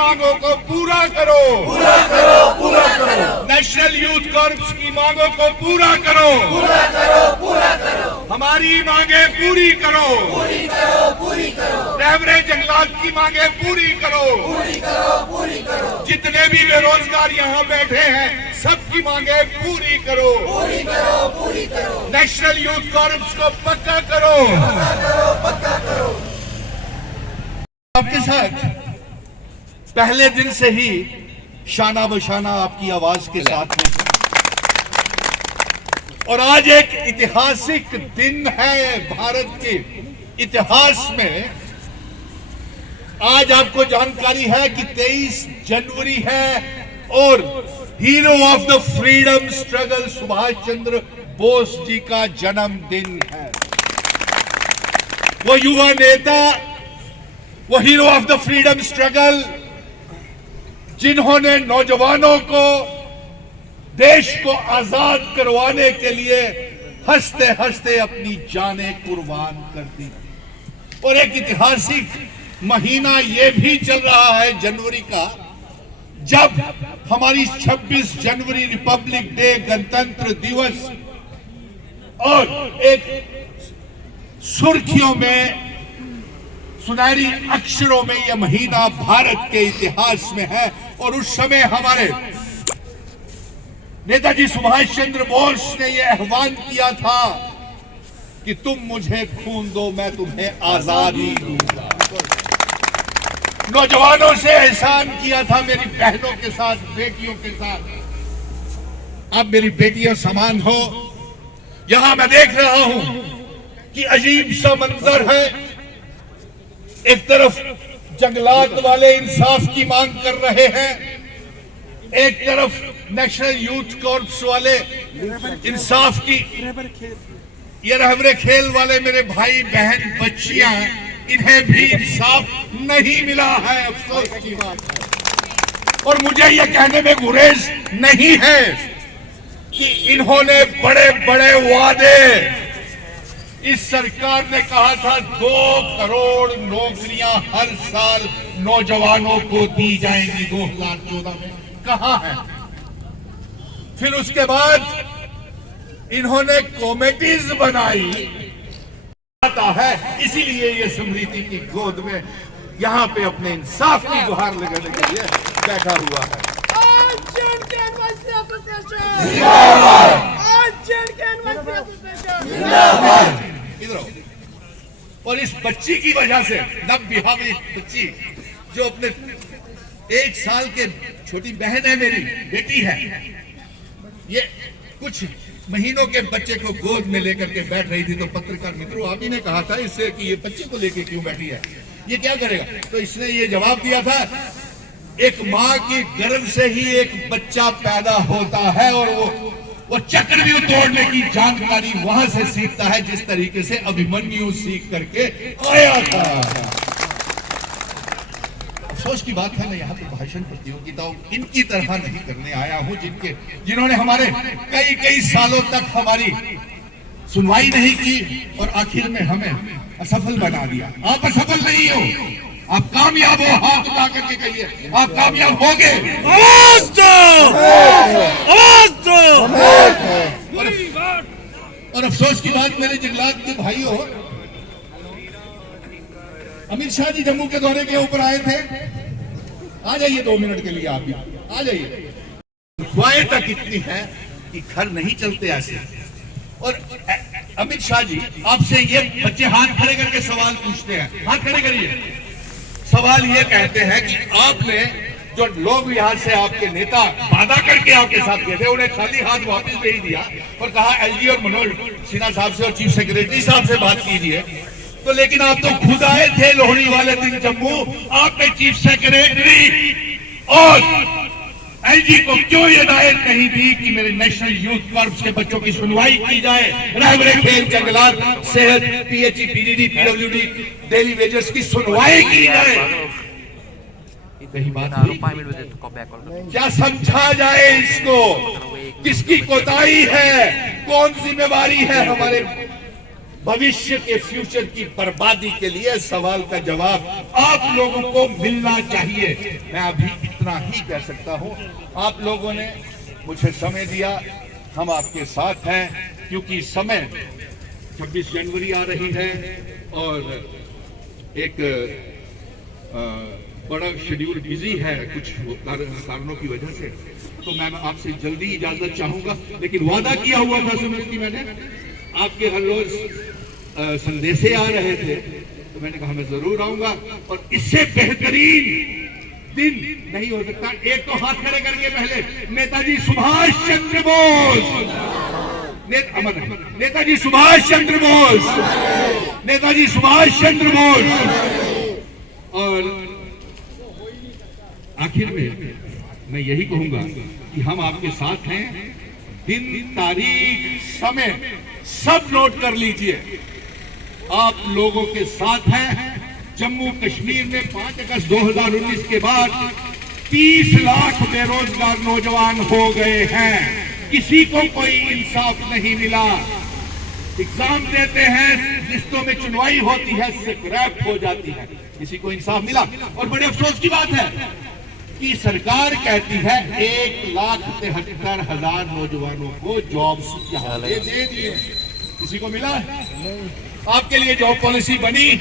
मांगों को पूरा करो, पूरा करो, पूरा करो। नेशनल यूथ कॉर्प्स की मांगों को पूरा करो, पूरा करो, पूरा करो। हमारी मांगे पूरी करो, पूरी करो, पूरी करो। रहबरे जंगलात की मांगे पूरी करो, पूरी करो, पूरी करो। जितने भी बेरोजगार यहाँ बैठे हैं सबकी मांगे पूरी करो, पूरी करो, पूरी करो। नेशनल यूथ कॉर्प्स को पक्का करो। पक्का करो, पक्का करो। आपके साथ पहले दिन से ही शाना बशाना आपकी आवाज के साथ में, और आज एक ऐतिहासिक दिन है भारत के इतिहास में। आज आपको जानकारी है कि 23 जनवरी है और hero of the freedom struggle Subhash Chandra Bose ji का जन्मदिन है। वो युवा नेता, वो hero of the freedom struggle जिन्होंने नौजवानों को देश को आजाद करवाने के लिए हंसते हंसते अपनी जानें कुर्बान कर दी। और एक ऐतिहासिक महीना ये भी चल रहा है जनवरी का, जब हमारी 26 जनवरी रिपब्लिक डे गणतंत्र दिवस, और एक सुर्खियों में सुनहरी अक्षरों में यह महीना भारत के इतिहास में है। और उस समय हमारे नेताजी सुभाष चंद्र बोस ने यह आह्वान किया था कि तुम मुझे खून दो, मैं तुम्हें आजादी दूंगा। नौजवानों से एहसान किया था, मेरी बहनों के साथ, बेटियों के साथ, आप मेरी बेटियों समान हो। यहां मैं देख रहा हूं कि अजीब सा मंजर है। एक तरफ जंगलात वाले इंसाफ की मांग कर रहे हैं, एक तरफ नेशनल यूथ कॉर्प्स वाले इंसाफ की, ये रहबरे खेल वाले मेरे भाई बहन बच्चियां, इन्हें भी इंसाफ नहीं मिला है, अफसोस की बात है। और मुझे ये कहने में गुरेज नहीं है कि इन्होंने बड़े बड़े वादे, इस सरकार ने कहा था 2 करोड़ नौकरियां हर साल नौजवानों को दी जाएंगी 2014 में, कहां है? फिर उसके बाद इन्होंने कमेटीज बनाई, आता है, इसीलिए ये स्मृति की गोद में यहां पे अपने इंसाफ की गुहार लगाने के लिए बैठा हुआ है। इधर आओ। और इस बच्ची की वजह से, नव विवाहित बच्ची जो अपने 1 साल के, छोटी बहन है मेरी, बेटी है, ये कुछ महीनों के बच्चे को गोद में लेकर के बैठ रही थी, तो पत्रकार मित्रों आप ही ने कहा था इससे कि ये बच्चे को लेके क्यों बैठी है, ये क्या करेगा? तो इसने ये जवाब दिया था, एक माँ की गर्भ से ही एक बच्चा पैदा होता है और वो चक्रव्यूह तोड़ने की जानकारी वहां से सीखता है जिस तरीके से अभिमन्यु सीख करके आया था। अफसोस की बात है, मैं यहाँ पे भाषण प्रतियोगिताओं इनकी तरह नहीं करने आया हूँ जिन्होंने हमारे कई सालों तक हमारी सुनवाई नहीं की और आखिर में हमें असफल बना दिया। आप असफल नहीं हो, आप कामयाब हो। हाथ उठा करके कहिए आप कामयाब होगे। आवाज दो, आवाज दो। और अफसोस की बात मेरे जंगलात के भाइयों, अमित शाह जी जम्मू के दौरे के ऊपर आए थे, आ जाइए 2 मिनट के लिए, आप भी आ जाइए। अफवाहें तक इतनी है कि घर नहीं चलते ऐसे। और अमित शाह जी आपसे ये बच्चे हाथ खड़े करके सवाल पूछते हैं, हाथ खड़े करिए। सवाल ये कहते हैं कि आपने जो लोग यहाँ से आपके नेता वादा करके आपके साथ गए थे, उन्हें खाली हाथ वापस भेज दिया और कहा एलजी और मनोज सिन्हा साहब से और चीफ सेक्रेटरी साहब से बात कीजिए। तो लेकिन आप तो खुद आए थे लोहड़ी वाले दिन जम्मू, आपने चीफ सेक्रेटरी और एलजी को क्यों ये हिदायत नहीं दी कि मेरे नेशनल यूथ कॉर्प्स के बच्चों की सुनवाई की जाए, रहबरे खेल, जंगलात, सेहत, PHE, PDD, PWD, daily wages की सुनवाई की जाए? कहीं बात हुई? क्या समझा जाए इसको? किसकी कोताही है, कौन जिम्मेवारी है? हमारे भविष्य के फ्यूचर की बर्बादी के लिए सवाल का जवाब आप लोगों को मिलना चाहिए। मैं अभी इतना ही कह सकता हूं। आप लोगों ने मुझे समय दिया, हम आपके साथ हैं, क्योंकि समय 26 जनवरी आ रही है और एक बड़ा शेड्यूल बिजी है कुछ कारणों की वजह से, तो मैं आपसे जल्दी इजाजत चाहूंगा। लेकिन वादा किया हुआ था सुमित की मैंने, आपके हर रोज संदेशे आ रहे थे, तो मैंने कहा मैं जरूर आऊंगा और इससे बेहतरीन दिन नहीं हो सकता। एक तो हाथ खड़े करके पहले नेताजी सुभाष चंद्र बोस, नेताजी सुभाष चंद्र बोस, नेताजी सुभाष चंद्र बोस। और आखिर में मैं यही कहूंगा कि हम आपके साथ हैं। दिन, तारीख, समय सब नोट कर लीजिए, आप लोगों के साथ हैं। जम्मू कश्मीर में 5 अगस्त 2019 के बाद 30 लाख बेरोजगार नौजवान हो गए हैं। किसी को कोई इंसाफ नहीं मिला। एग्जाम देते हैं, लिस्टों में चुनवाई होती है, स्क्रैप हो जाती है, किसी को इंसाफ मिला। और बड़े अफसोस की बात है कि सरकार कहती है 1,73,000 नौजवानों को जॉब्स दे दिए, किसी को मिला? आपके लिए जॉब पॉलिसी बनी?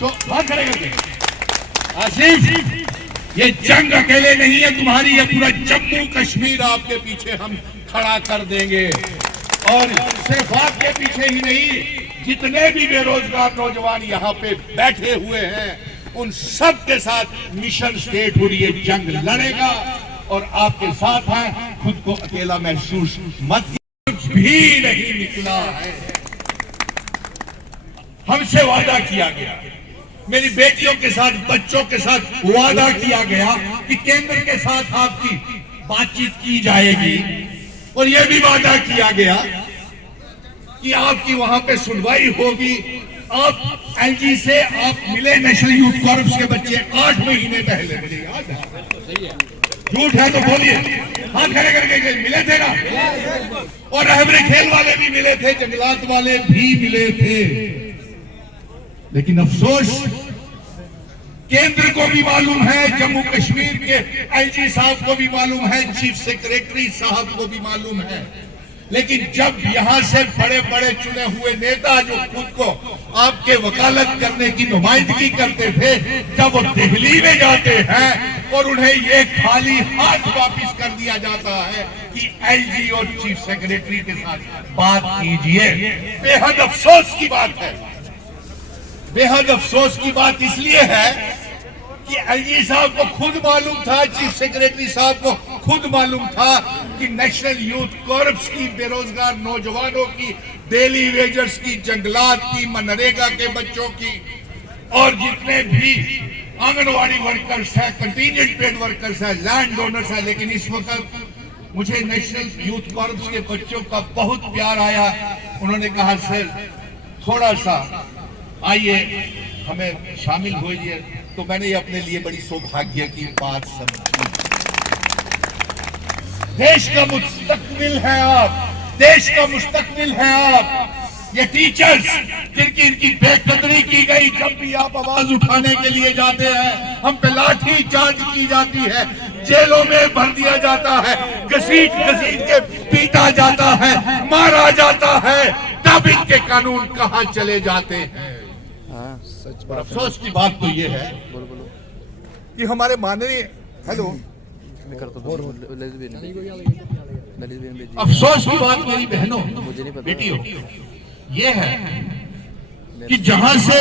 बात करेंगे आशीष, ये जंग अकेले नहीं है तुम्हारी, ये पूरा जम्मू कश्मीर आपके पीछे हम खड़ा कर देंगे। और सिर्फ आपके पीछे ही नहीं, जितने भी बेरोजगार नौजवान यहाँ पे बैठे हुए हैं, उन सब के साथ मिशन स्टेटहुड ये जंग लड़ेगा और आपके साथ है। खुद को अकेला महसूस मत, भी नहीं निकला है। हमसे वादा किया गया, मेरी बेटियों के साथ, बच्चों के साथ वादा किया गया कि केंद्र के साथ आपकी बातचीत की जाएगी। और यह भी वादा किया गया कि आपकी वहां पे सुनवाई होगी। आप एलजी से आप मिले, नेशनल यूथ कॉर्प्स के बच्चे 8 महीने पहले, मुझे याद है, झूठ है तो बोलिए, हाथ खड़े करके मिले थे ना। और रहबरे खेल वाले भी मिले थे, जंगलात वाले भी मिले थे। लेकिन अफसोस, केंद्र को भी मालूम है, जम्मू कश्मीर के एलजी साहब को भी मालूम है, चीफ सेक्रेटरी साहब को भी मालूम है। लेकिन जब यहां से बड़े बड़े चुने हुए नेता जो खुद को आपके वकालत करने की नुमाइंदगी करते थे, जब वो दिल्ली में जाते हैं और उन्हें ये खाली हाथ वापिस कर दिया जाता है कि एलजी और चीफ सेक्रेटरी के साथ बात कीजिए, बेहद अफसोस की बात है। बेहद अफसोस की बात इसलिए है कि एलजी साहब को खुद मालूम था, चीफ सेक्रेटरी साहब को खुद मालूम था कि नेशनल यूथ कॉर्प्स की, बेरोजगार नौजवानों की, डेली वेजर्स की, जंगलात की, मनरेगा के बच्चों की और जितने भी आंगनवाड़ी वर्कर्स है, कंटीजेंट पेड वर्कर्स है, लैंड ओनर्स है। लेकिन इस वक्त मुझे नेशनल यूथ कॉर्प्स के बच्चों का बहुत प्यार आया। उन्होंने कहा सर थोड़ा सा आइए हमें शामिल होइए। तो मैंने ये अपने लिए बड़ी सौभाग्य की बात समझी। देश का मुस्तकबिल है आप, देश का मुस्तकबिल है आप। ये टीचर्स जिनकी इनकी बेकदरी की गई, जब भी आप आवाज उठाने के लिए जाते हैं हम पे लाठी चार्ज की जाती है, जेलों में भर दिया जाता है, घसीट घसीट के पीटा जाता है, मारा जाता है। तब इनके कानून कहां चले जाते हैं। और अफसोस की बात तो ये है कि हमारे माननीय अफसोस की बात मेरी बहनों, बेटियों, ये है कि जहां से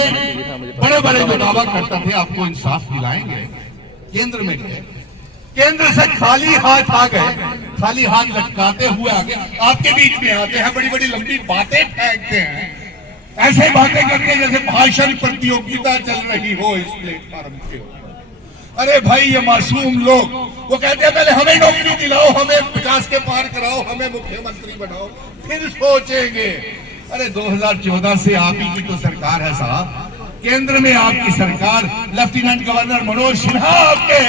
बड़े बड़े जो दावा करते थे आपको इंसाफ दिलाएंगे, केंद्र में गए, केंद्र से खाली हाथ आ गए, खाली हाथ लटकाते हुए आ गए। आपके बीच में आते हैं, बड़ी बड़ी लंबी बातें फेंकते हैं, ऐसे बातें करके जैसे भाषण प्रतियोगिता चल रही हो इस प्लेटफॉर्म के। अरे भाई ये मासूम लोग, वो कहते हैं पहले हमें नौकरी दिलाओ, हमें 50 के पार कराओ, हमें मुख्यमंत्री बनाओ, फिर सोचेंगे। अरे 2014 से आप ही की तो सरकार है साहब, केंद्र में आपकी सरकार, लेफ्टिनेंट गवर्नर मनोज सिन्हा आपके,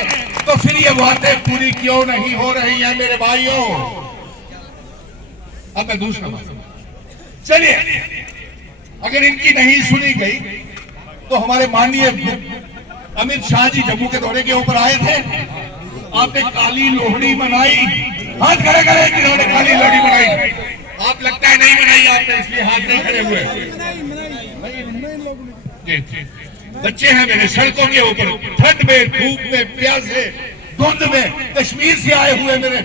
तो फिर ये बातें पूरी क्यों नहीं हो रही है मेरे भाइयों? अब मैं दूसरा बात, चलिए अगर इनकी नहीं सुनी गई तो हमारे माननीय अमित शाह जी जम्मू के दौरे के ऊपर आए थे, आपने काली लोहड़ी मनाई, हाथ खड़े करें जिन्होंने काली लोहड़ी मनाई। आप लगता है नहीं मनाई आपने, इसलिए हाथ नहीं खड़े हुए। बच्चे हैं मेरे सड़कों के ऊपर, ठंड में, धूप में, प्यासे, धुंध में, कश्मीर से आए हुए मेरे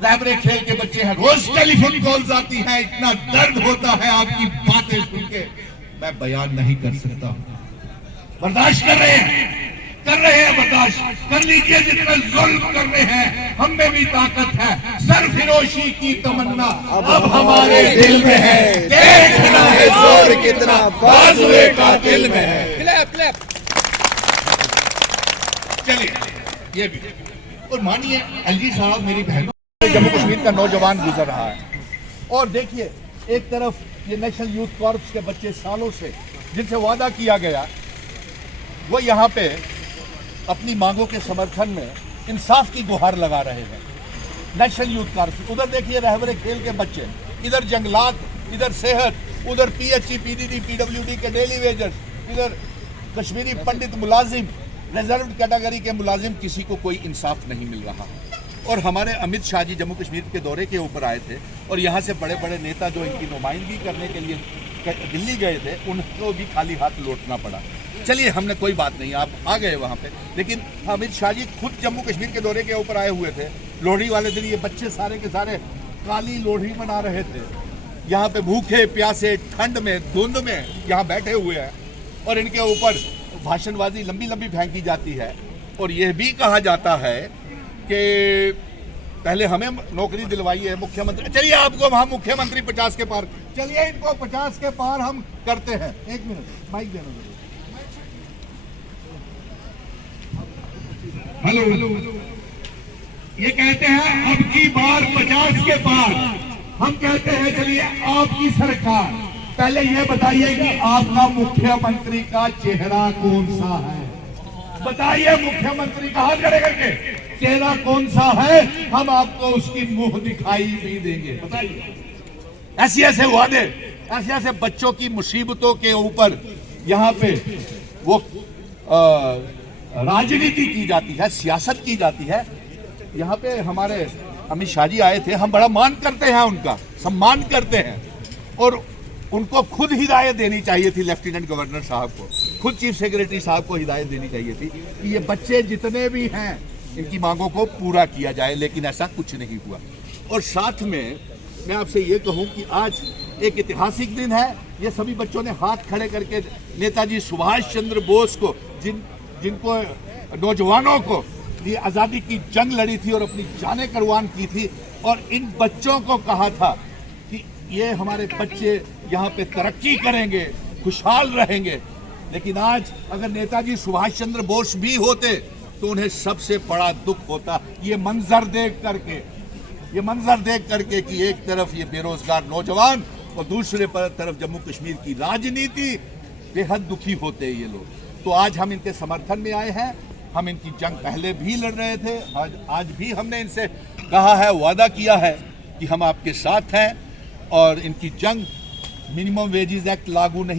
रैबरे खेल के बच्चे हैं। रोज टेलीफोन कॉल्स आती हैं, इतना दर्द होता है आपकी बातें सुन के, मैं बयान नहीं कर सकता। बर्दाश्त कर रहे हैं बर्दाश्त कर लीजिए। जितना जुल्म कर रहे हैं, हम में भी ताकत है। सरफिरोशी की तमन्ना अब हमारे दिल में है, देखना है जोर कितना बाजुए का दिल में है। चलिए ये भी, और मानिए एलजी साहब मेरी बहनों, जम्मू कश्मीर का नौजवान गुजर रहा है, और देखिए एक तरफ ये नेशनल यूथ कॉर्प्स के बच्चे सालों से जिनसे वादा किया गया, वो यहाँ पे अपनी मांगों के समर्थन में इंसाफ की गुहार लगा रहे हैं। नेशनल यूथ कॉर्प्स, उधर देखिए रहबरे खेल के बच्चे, इधर जंगलात, इधर सेहत, उधर पीएचई, पीडीडी, पीडब्ल्यूडी के डेली वेजर्स, इधर कश्मीरी पंडित मुलाजिम, रिजर्व कैटेगरी के मुलाजिम, किसी को कोई इंसाफ नहीं मिल रहा। और हमारे अमित शाह जी जम्मू कश्मीर के दौरे के ऊपर आए थे, और यहाँ से बड़े बड़े नेता जो इनकी नुमाइंदगी करने के लिए दिल्ली गए थे, उनको भी खाली हाथ लौटना पड़ा। चलिए हमने कोई बात नहीं, आप आ गए वहाँ पे, लेकिन अमित शाह जी खुद जम्मू कश्मीर के दौरे के ऊपर आए हुए थे। लोहड़ी वाले दिन ये बच्चे सारे के सारे काली लोहड़ी मना रहे थे, यहाँ पे भूखे प्यासे, ठंड में, धुंध में यहाँ बैठे हुए हैं, और इनके ऊपर भाषणबाजी लंबी लंबी फेंकी जाती है। और यह भी कहा जाता है कि पहले हमें नौकरी दिलवाई है मुख्यमंत्री। चलिए आपको वहाँ मुख्यमंत्री 50 के पार, चलिए इनको 50 के पार हम करते हैं। एक मिनट माइक देना जरूर। हेलो, ये कहते हैं अब की बार 50 के पार, हम कहते हैं चलिए आपकी सरकार, पहले ये बताइए कि आपका मुख्यमंत्री का चेहरा कौन सा है? बताइए मुख्यमंत्री का, हाथ खड़े करके, चेहरा कौन सा है? हम आपको उसकी मुंह दिखाई भी देंगे। बताइए। ऐसे ऐसे वादे, ऐसे ऐसे बच्चों की मुसीबतों के ऊपर यहाँ पे वो राजनीति की जाती है, सियासत की जाती है। यहाँ पे हमारे अमित शाह जी आए थे, हम बड़ा मान करते हैं, उनका सम्मान करते हैं, और उनको खुद हिदायत देनी चाहिए थी, लेफ्टिनेंट गवर्नर साहब को, खुद चीफ सेक्रेटरी साहब को हिदायत देनी चाहिए थी कि ये बच्चे जितने भी हैं इनकी मांगों को पूरा किया जाए, लेकिन ऐसा कुछ नहीं हुआ। और साथ में मैं आपसे ये कहूँ कि आज एक ऐतिहासिक दिन है। ये सभी बच्चों ने हाथ खड़े करके नेताजी सुभाष चंद्र बोस को, जिनको नौजवानों को ये आज़ादी की जंग लड़ी थी और अपनी जानें कुर्बान की थी, और इन बच्चों को कहा था कि ये हमारे बच्चे यहाँ पे तरक्की करेंगे, खुशहाल रहेंगे। लेकिन आज अगर नेताजी सुभाष चंद्र बोस भी होते तो उन्हें सबसे बड़ा दुख होता ये मंजर देख करके कि एक तरफ ये बेरोजगार नौजवान और दूसरे तरफ जम्मू कश्मीर की राजनीति, बेहद दुखी होते ये लोग। तो आज हम इनके समर्थन में आए हैं। हम इनकी जंग पहले भी लड़ रहे थे, आज भी हमने इनसे कहा है, वादा किया है कि हम आपके साथ हैं, और इनकी जंग मिनिमम वेजेस एक्ट लागू नहीं